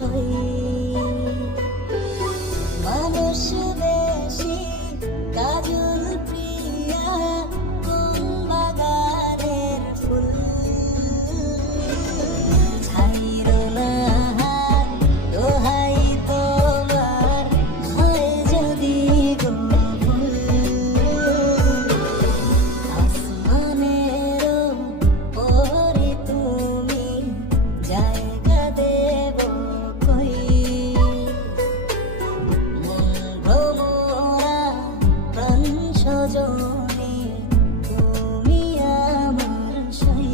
সই। মানুষ বেশি কাজল প্রিয়া কোন বাগানের ফুল। ছাইরো না হাত দোহাই তোমার হয় যদি গো ভুল। আসমানেরও পরে তুমি জায়গা দেব কই। মন ভ্রমরা প্রাণ সজনে তুমি আমার সই।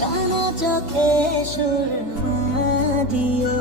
কানা চোখে সুরমা দিও